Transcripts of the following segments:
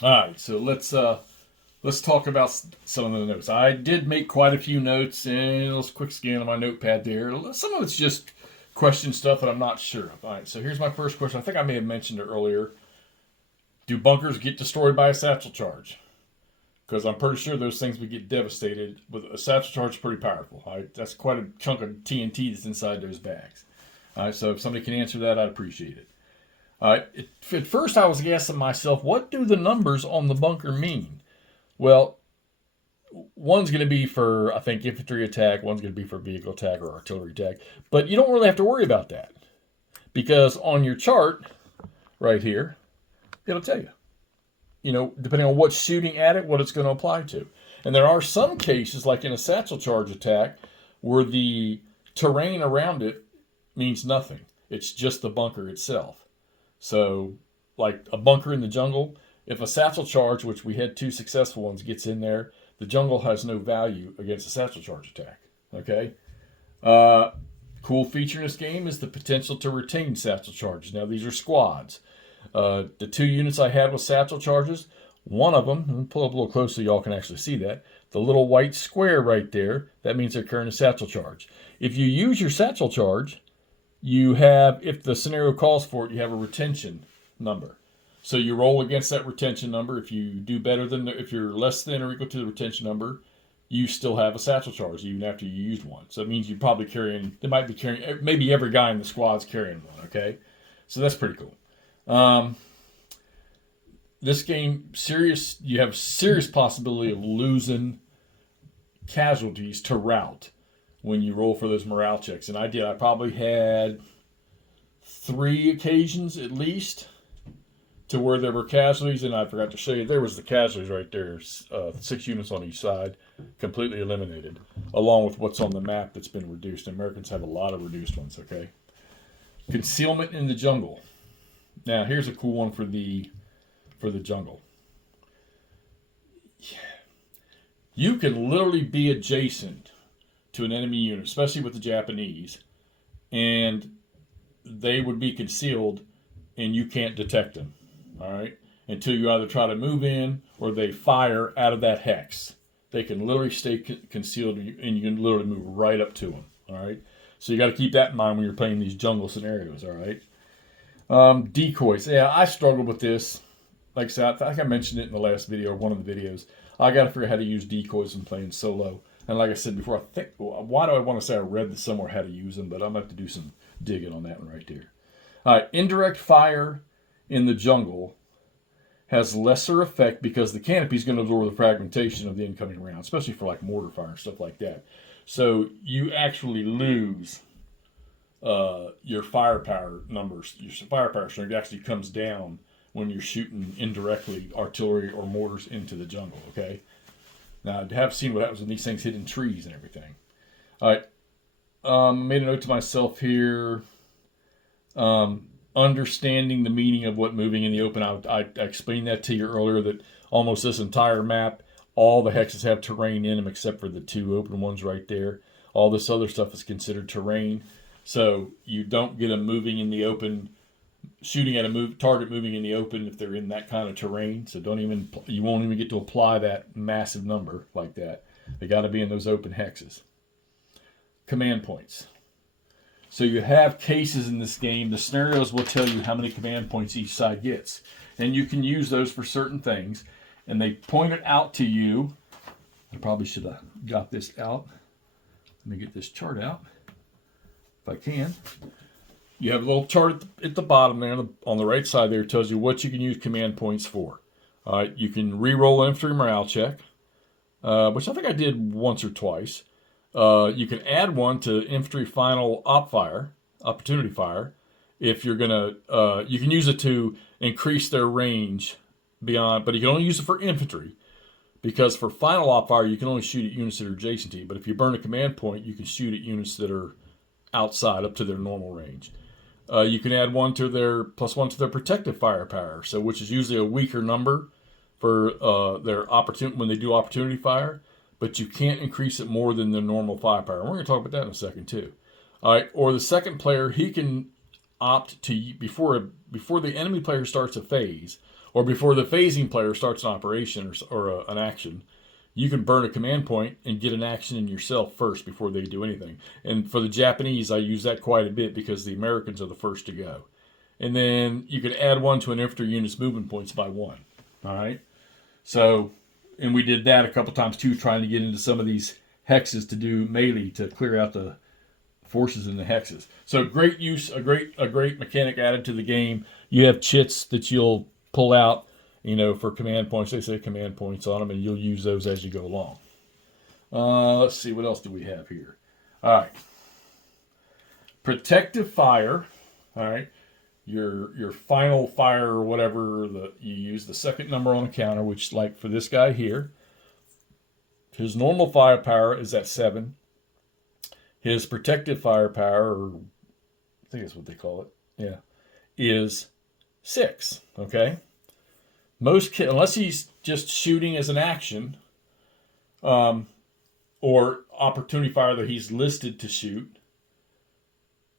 All right, so let's talk about some of the notes. I did make quite a few notes, and let's quick scan on my notepad there. Some of it's just question stuff that I'm not sure of. All right, so here's my first question. I think I may have mentioned it earlier. Do bunkers get destroyed by a satchel charge? Because I'm pretty sure those things would get devastated. With a satchel charge, is pretty powerful. All right, that's quite a chunk of TNT that's inside those bags. All right, so if somebody can answer that, I'd appreciate it. All right, at first I was asking myself, what do the numbers on the bunker mean? Well, one's going to be for, I think, infantry attack, one's going to be for vehicle attack or artillery attack. But you don't really have to worry about that because on your chart right here, it'll tell you, depending on what's shooting at it, what it's going to apply to. And there are some cases, like in a satchel charge attack, where the terrain around it means nothing. It's just the bunker itself. So, like a bunker in the jungle, if a satchel charge, which we had two successful ones, gets in there, the jungle has no value against a satchel charge attack. Okay? Cool feature in this game is the potential to retain satchel charges. Now, these are squads. The two units I had with satchel charges, one of them, let me pull up a little closer so y'all can actually see that. The little white square right there, that means they're carrying a satchel charge. If you use your satchel charge, you have, if the scenario calls for it, you have a retention number. So you roll against that retention number. If you do better than, if you're less than or equal to the retention number, you still have a satchel charge even after you used one. So it means you're probably carrying, they might be carrying, maybe every guy in the squad's carrying one, okay? So that's pretty cool. This game, you have serious possibility of losing casualties to rout when you roll for those morale checks. And I did. I probably had 3 occasions at least to where there were casualties, and I forgot to show you, there was the casualties right there, 6 units on each side, completely eliminated, along with what's on the map that's been reduced. Americans have a lot of reduced ones, okay? Concealment in the jungle. Now, here's a cool one for the jungle. You can literally be adjacent to an enemy unit, especially with the Japanese, and they would be concealed, and you can't detect them. All right, until you either try to move in or they fire out of that hex. They can literally stay concealed, and you can literally move right up to them. All right, so you got to keep that in mind when you're playing these jungle scenarios. All right. Decoys. Yeah, I struggled with this. Like I said, I think I mentioned it in the last video or one of the videos. I got to figure out how to use decoys when playing solo. And like I said before, why do I want to say I read somewhere how to use them, but I'm going to have to do some digging on that one right there. All right, indirect fire in the jungle has lesser effect because the canopy is going to absorb the fragmentation of the incoming round, especially for like mortar fire and stuff like that. So you actually lose your firepower numbers. Your firepower strength actually comes down when you're shooting indirectly artillery or mortars into the jungle, okay? Now, I have seen what happens when these things hit in trees and everything. All right. Made a note to myself here. Understanding the meaning of what moving in the open. I explained that to you earlier, that almost this entire map, all the hexes have terrain in them except for the 2 open ones right there. All this other stuff is considered terrain. So you don't get them moving in the open, shooting at a target moving in the open if they're in that kind of terrain. So you won't even get to apply that massive number like that. They got to be in those open hexes. Command points. So you have cases in this game. The scenarios will tell you how many command points each side gets. And you can use those for certain things. And they point it out to you. I probably should have got this out. Let me get this chart out if I can. You have a little chart at the bottom there on the right side there. It tells you what you can use command points for. All right, you can re-roll an infantry morale check, which I think I did once or twice. You can add one to infantry final opportunity fire. If you're gonna, you can use it to increase their range beyond, but you can only use it for infantry, because for final op fire you can only shoot at units that are adjacent to you. But if you burn a command point, you can shoot at units that are outside up to their normal range. You can add +1 to their protective firepower, so which is usually a weaker number for their when they do opportunity fire. But you can't increase it more than the normal firepower. And we're going to talk about that in a second too. All right, or the second player, he can opt to, before the enemy player starts a phase, Or before the phasing player starts an operation or an action, you can burn a command point and get an action in yourself first before they do anything. And for the Japanese, I use that quite a bit because the Americans are the first to go. And then you can add one to an infantry unit's movement points by one. All right? So, and we did that a couple times too, trying to get into some of these hexes to do melee to clear out the forces in the hexes. So great use, a great mechanic added to the game. You have chits that you'll pull out, for command points. They say command points on them, and you'll use those as you go along. Let's see, what else do we have here? All right. Protective fire. All right. Your final fire or whatever you use, the second number on the counter, which like for this guy here, his normal firepower is at 7. His protective firepower, or I think that's what they call it, is 6. Okay. Unless he's just shooting as an action, or opportunity fire that he's listed to shoot.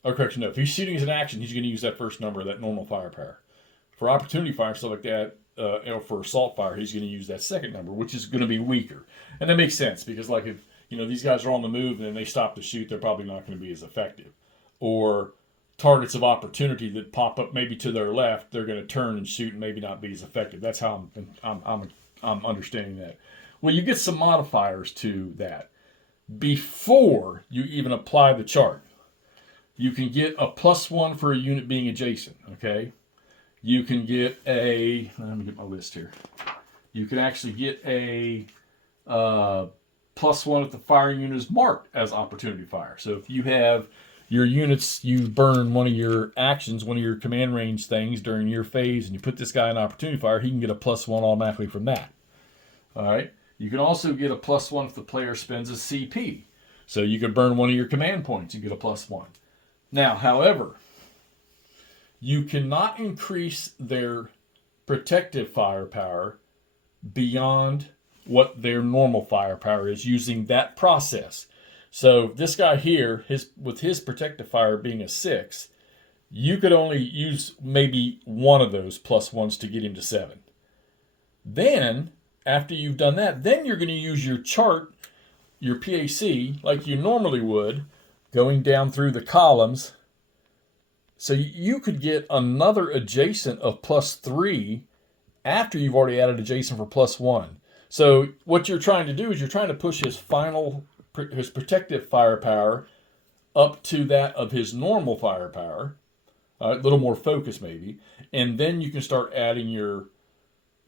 Or correction, no. If he's shooting as an action, he's going to use that first number, that normal firepower. For opportunity fire and stuff like that, for assault fire, he's going to use that second number, which is going to be weaker. And that makes sense because, like, if these guys are on the move and then they stop to shoot, they're probably not going to be as effective. Or targets of opportunity that pop up maybe to their left, they're going to turn and shoot and maybe not be as effective. That's how I'm understanding that. Well, you get some modifiers to that before you even apply the chart. You can get a +1 for a unit being adjacent, okay? You can get let me get my list here. You can actually get a +1 if the firing unit is marked as opportunity fire. So if you have your units, you burn one of your actions, one of your command range things during your phase, and you put this guy in opportunity fire, he can get a +1 automatically from that. All right? You can also get a +1 if the player spends a CP. So you could burn one of your command points and get a +1. Now, however, you cannot increase their protective firepower beyond what their normal firepower is using that process. So this guy here, with his protective fire being a 6, you could only use maybe one of those +1s to get him to 7. Then, after you've done that, then you're going to use your chart, your PAC, like you normally would, going down through the columns. So you could get another adjacent of +3 after you've already added adjacent for +1. So what you're trying to do is you're trying to push his protective firepower up to that of his normal firepower, a little more focus maybe, and then you can start adding your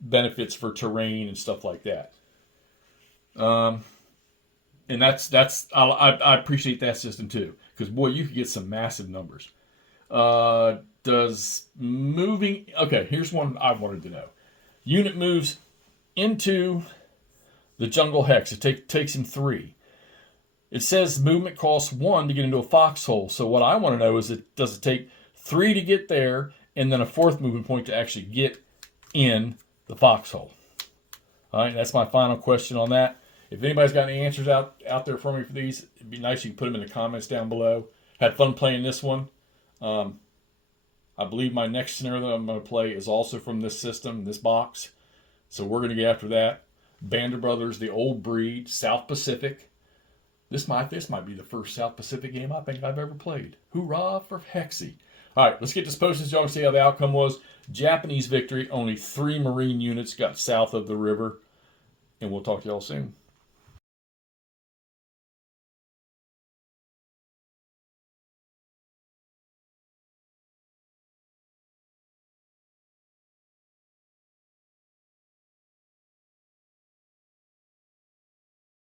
benefits for terrain and stuff like that. And I appreciate that system too, because boy, you could get some massive numbers. Does moving... Okay, here's one I wanted to know. Unit moves into the jungle hex. It takes him 3. It says movement costs 1 to get into a foxhole. So what I want to know is, does it take 3 to get there and then a 4th movement point to actually get in the foxhole? All right, that's my final question on that. If anybody's got any answers out there for me for these, it'd be nice if you could put them in the comments down below. Had fun playing this one. I believe my next scenario that I'm going to play is also from this system, this box. So we're going to get after that. Band of Brothers, the old breed, South Pacific. This might be the first South Pacific game I think I've ever played. Hoorah for Hexy. All right, let's get this posted so y'all can see how the outcome was. Japanese victory. Only 3 Marine units got south of the river. And we'll talk to y'all soon.